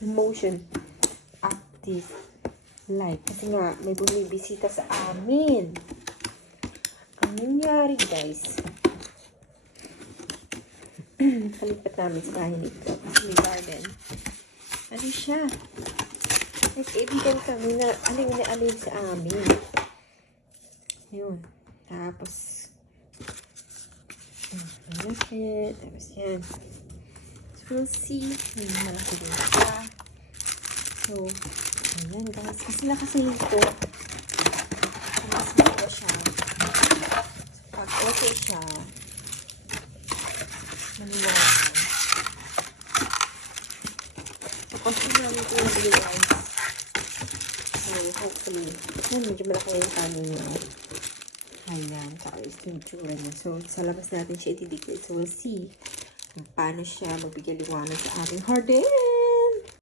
emotion active life. Kasi nga, may bumibisita sa amin. Ang nangyari, guys, kalipat namin sa bahay nito. Kasi may garden. Ano siya? Nag-ibigan kami na alin sa amin. Yun. Tapos, malaki. Tapos yan. So, we'll see. Malaki din siya. So, ayan guys. Kasi nakasayin ko. Mas bago siya. So, pag okay siya, maniwala. So, kasi namin ito yung blue guys. So, hopefully, yan, medyo malaki yung kanin niya. Ayan, tsaka ito yung tsura niya. So, sa labas natin siya itidikit. So, we'll see kung paano siya magbigay liwanag sa ating hardin.